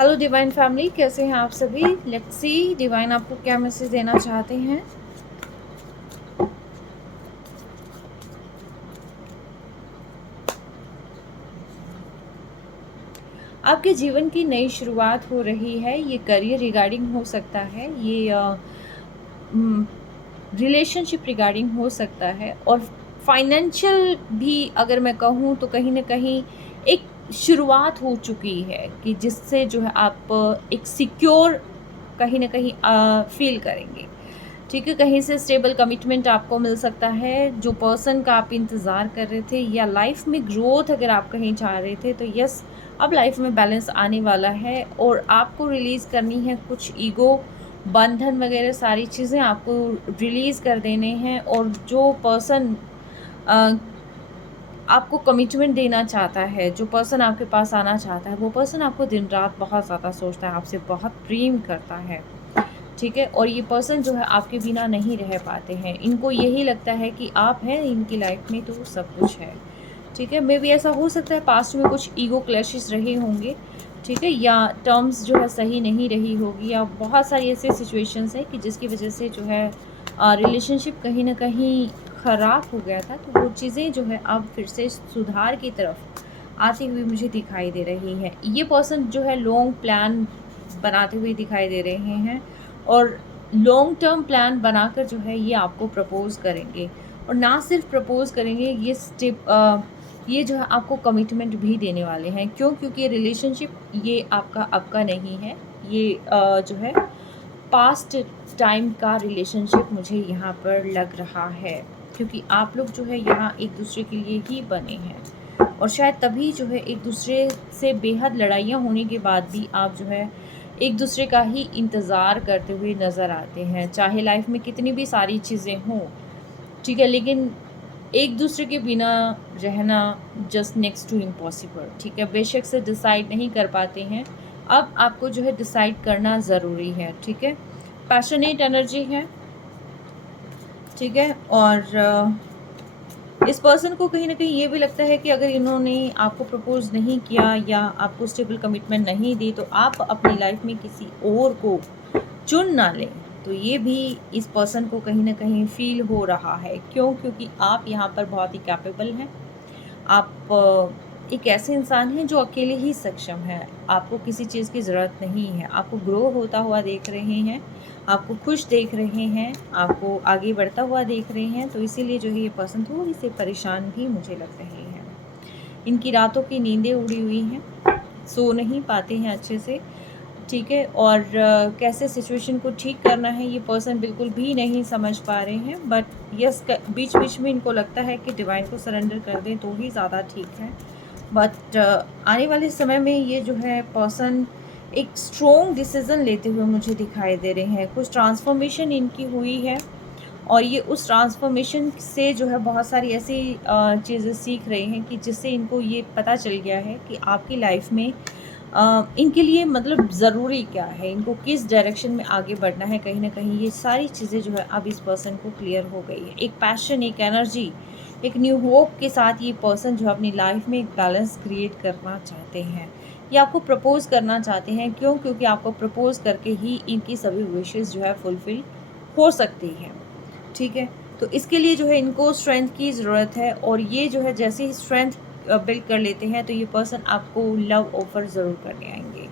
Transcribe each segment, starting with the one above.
Hello divine family, कैसे हैं आप सभी। लेट्स सी डिवाइन आपको क्या मैसेज देना चाहते हैं। आपके जीवन की नई शुरुआत हो रही है। ये करियर रिगार्डिंग हो सकता है, ये रिलेशनशिप रिगार्डिंग हो सकता है, और फाइनेंशियल भी अगर मैं कहूँ तो कहीं ना कहीं एक शुरुआत हो चुकी है कि जिससे जो है आप एक सिक्योर कहीं ना कहीं फील करेंगे। ठीक है, कहीं से स्टेबल कमिटमेंट आपको मिल सकता है। जो पर्सन का आप इंतज़ार कर रहे थे, या लाइफ में ग्रोथ अगर आप कहीं चाह रहे थे, तो यस, अब लाइफ में बैलेंस आने वाला है और आपको रिलीज़ करनी है कुछ ईगो बंधन वगैरह, सारी चीज़ें आपको रिलीज़ कर देने हैं। और जो पर्सन आपको कमिटमेंट देना चाहता है, जो पर्सन आपके पास आना चाहता है, वो पर्सन आपको दिन रात बहुत ज़्यादा सोचता है, आपसे बहुत प्रेम करता है। ठीक है, और ये पर्सन जो है आपके बिना नहीं रह पाते हैं। इनको यही लगता है कि आप हैं इनकी लाइफ में तो सब कुछ है। ठीक है, मे बी ऐसा हो सकता है पास्ट में कुछ ईगो क्लैशेस रहे होंगे। ठीक है, या टर्म्स जो है सही नहीं रही होगी, या बहुत सारी ऐसे सिचुएशंस हैं कि जिसकी वजह से जो है रिलेशनशिप कहीं ना कहीं ख़राब हो गया था। तो वो चीज़ें जो है अब फिर से सुधार की तरफ आती हुई मुझे दिखाई दे रही है। ये पर्सन जो है लॉन्ग प्लान बनाते हुए दिखाई दे रहे हैं, और लॉन्ग टर्म प्लान बनाकर जो है ये आपको प्रपोज़ करेंगे। और ना सिर्फ प्रपोज़ करेंगे, ये जो है आपको कमिटमेंट भी देने वाले हैं। क्यों? क्योंकि रिलेशनशिप ये आपका अब का नहीं है। ये जो है पास्ट टाइम का रिलेशनशिप मुझे यहाँ पर लग रहा है, क्योंकि आप लोग जो है यहाँ एक दूसरे के लिए ही बने हैं। और शायद तभी जो है एक दूसरे से बेहद लड़ाइयाँ होने के बाद भी आप जो है एक दूसरे का ही इंतज़ार करते हुए नज़र आते हैं। चाहे लाइफ में कितनी भी सारी चीज़ें हों, ठीक है, लेकिन एक दूसरे के बिना रहना जस्ट नेक्स्ट टू इम्पॉसिबल। ठीक है, बेशक से डिसाइड नहीं कर पाते हैं, अब आपको जो है डिसाइड करना ज़रूरी है। ठीक है, पैशनेट एनर्जी है। ठीक है, और इस पर्सन को कहीं न कहीं ये भी लगता है कि अगर इन्होंने आपको प्रपोज़ नहीं किया या आपको स्टेबल कमिटमेंट नहीं दी, तो आप अपनी लाइफ में किसी और को चुन ना लें। तो ये भी इस पर्सन को कहीं न कहीं फ़ील हो रहा है। क्यों? क्योंकि आप यहाँ पर बहुत ही कैपेबल हैं। आप एक ऐसे इंसान हैं जो अकेले ही सक्षम हैं। आपको किसी चीज़ की ज़रूरत नहीं है। आपको ग्रो होता हुआ देख रहे हैं, आपको खुश देख रहे हैं, आपको आगे बढ़ता हुआ देख रहे हैं। तो इसीलिए जो है ये पर्सन थोड़ी-सी परेशान भी मुझे लग रहे हैं। इनकी रातों की नींदें उड़ी हुई हैं, सो नहीं पाते हैं अच्छे से। ठीक है, और कैसे सिचुएशन को ठीक करना है ये पर्सन बिल्कुल भी नहीं समझ पा रहे हैं। बट यस, बीच-बीच में इनको लगता है कि डिवाइन को सरेंडर कर दें तो ही ज़्यादा ठीक है। बट आने वाले समय में ये जो है पर्सन एक स्ट्रॉन्ग डिसीज़न लेते हुए मुझे दिखाई दे रहे हैं। कुछ ट्रांसफॉर्मेशन इनकी हुई है, और ये उस ट्रांसफॉर्मेशन से जो है बहुत सारी ऐसी चीज़ें सीख रहे हैं कि जिससे इनको ये पता चल गया है कि आपकी लाइफ में इनके लिए मतलब ज़रूरी क्या है, इनको किस डायरेक्शन में आगे बढ़ना है। कहीं न कहीं ये सारी चीज़ें जो है अब इस पर्सन को क्लियर हो गई है। एक पैशन, एक एनर्जी, एक न्यू होप के साथ ये पर्सन जो है अपनी लाइफ में एक बैलेंस क्रिएट करना चाहते हैं। ये आपको प्रपोज़ करना चाहते हैं। क्यों? क्योंकि आपको प्रपोज़ करके ही इनकी सभी विशेज़ जो है फुलफ़िल हो सकती हैं। ठीक है? तो इसके लिए जो है इनको स्ट्रेंथ की ज़रूरत है, और ये जो है जैसे ही स्ट्रेंथ बिल्ड कर लेते हैं, तो ये पर्सन आपको लव ऑफ़र ज़रूर करने आएँगे।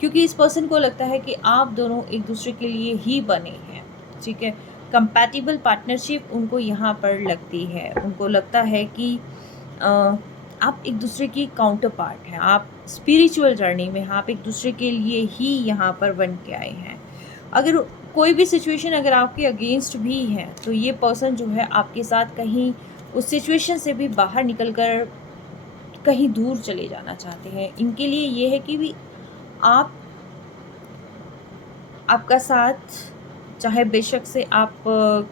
क्योंकि इस पर्सन को लगता है कि आप दोनों एक दूसरे के लिए ही बने हैं। ठीक है? कंपैटिबल पार्टनरशिप उनको यहाँ पर लगती है। उनको लगता है कि अ, आप एक दूसरे की काउंटर पार्ट हैं। आप स्पिरिचुअल जर्नी में हैं, आप एक दूसरे के लिए ही यहाँ पर बन के आए हैं। अगर कोई भी सिचुएशन अगर आपके अगेंस्ट भी है, तो ये पर्सन जो है आपके साथ कहीं उस सिचुएशन से भी बाहर निकल कर कहीं दूर चले जाना चाहते हैं। इनके लिए ये है कि भी आप आपका साथ, चाहे बेशक से आप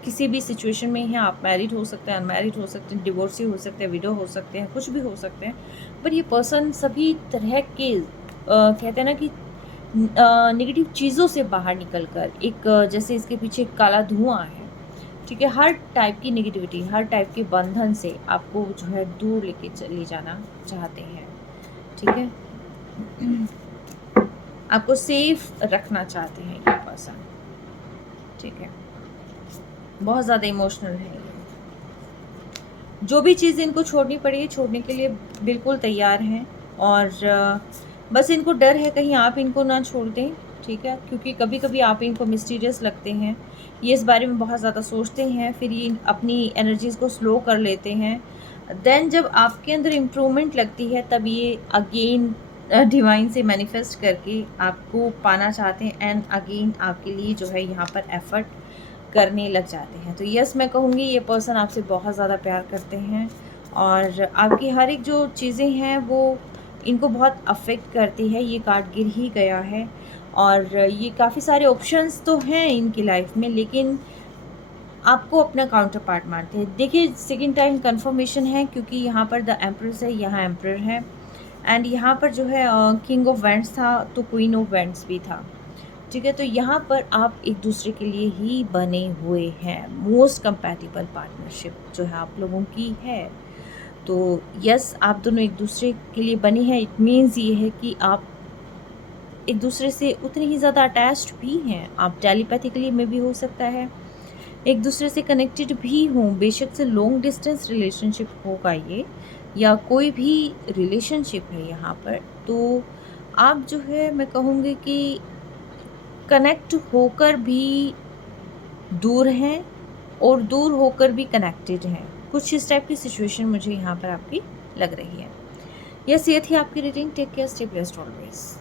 किसी भी सिचुएशन में हैं, आप मैरिड हो सकते हैं, अनमैरिड हो सकते हैं, डिवोर्सी हो सकते हैं, विडो हो सकते हैं, कुछ भी हो सकते हैं। पर ये पर्सन सभी तरह के कहते हैं ना कि नेगेटिव चीज़ों से बाहर निकल कर एक जैसे इसके पीछे एक काला धुआँ है। ठीक है? हर टाइप की नेगेटिविटी, हर टाइप के बंधन से आपको जो है दूर लेके चले जाना चाहते हैं। ठीक है? आपको सेफ रखना चाहते हैं ये पर्सन, ठीक है। बहुत ज़्यादा इमोशनल है ये। जो भी चीज़ इनको छोड़नी पड़ी है, छोड़ने के लिए बिल्कुल तैयार हैं। और बस इनको डर है कहीं आप इनको ना छोड़ दें, ठीक है, क्योंकि कभी कभी आप इनको मिस्टीरियस लगते हैं, ये इस बारे में बहुत ज़्यादा सोचते हैं, फिर ये अपनी एनर्जीज़ को स्लो कर लेते हैं। देन जब आपके अंदर इम्प्रूवमेंट लगती है तब ये अगेन डिवाइन से मैनिफेस्ट करके आपको पाना चाहते हैं, एंड अगेन आपके लिए जो है यहाँ पर एफर्ट करने लग जाते हैं। तो यस, मैं कहूँगी ये पर्सन आपसे बहुत ज़्यादा प्यार करते हैं, और आपकी हर एक जो चीज़ें हैं वो इनको बहुत अफेक्ट करती है। ये कार्ड गिर ही गया है, और ये काफ़ी सारे ऑप्शंस तो हैं इनकी लाइफ में, लेकिन आपको अपना काउंटर पार्ट मानते हैं। देखिए, सेकेंड टाइम कंफर्मेशन है, क्योंकि यहाँ पर द एम्प्रेस है, यहाँ एम्परर है, एंड यहाँ पर जो है किंग ऑफ वेंट्स था तो क्वीन ऑफ वेंट्स भी था, ठीक है। तो यहाँ पर आप एक दूसरे के लिए ही बने हुए हैं। मोस्ट कंपैटिबल पार्टनरशिप जो है आप लोगों की है। तो यस, आप दोनों एक दूसरे के लिए बने हैं। इट मीन्स ये है कि आप एक दूसरे से उतने ही ज़्यादा अटैच्ड भी हैं। आप टेलीपैथिकली में भी हो सकता है, एक दूसरे से कनेक्टेड भी हों। बेशक से लॉन्ग डिस्टेंस रिलेशनशिप होगा ये, या कोई भी रिलेशनशिप है यहाँ पर, तो आप जो है मैं कहूँगी कि कनेक्ट होकर भी दूर हैं, और दूर होकर भी कनेक्टेड हैं। कुछ इस टाइप की सिचुएशन मुझे यहाँ पर आपकी लग रही है। यस, ये थी आपकी reading. Take care, stay blessed always.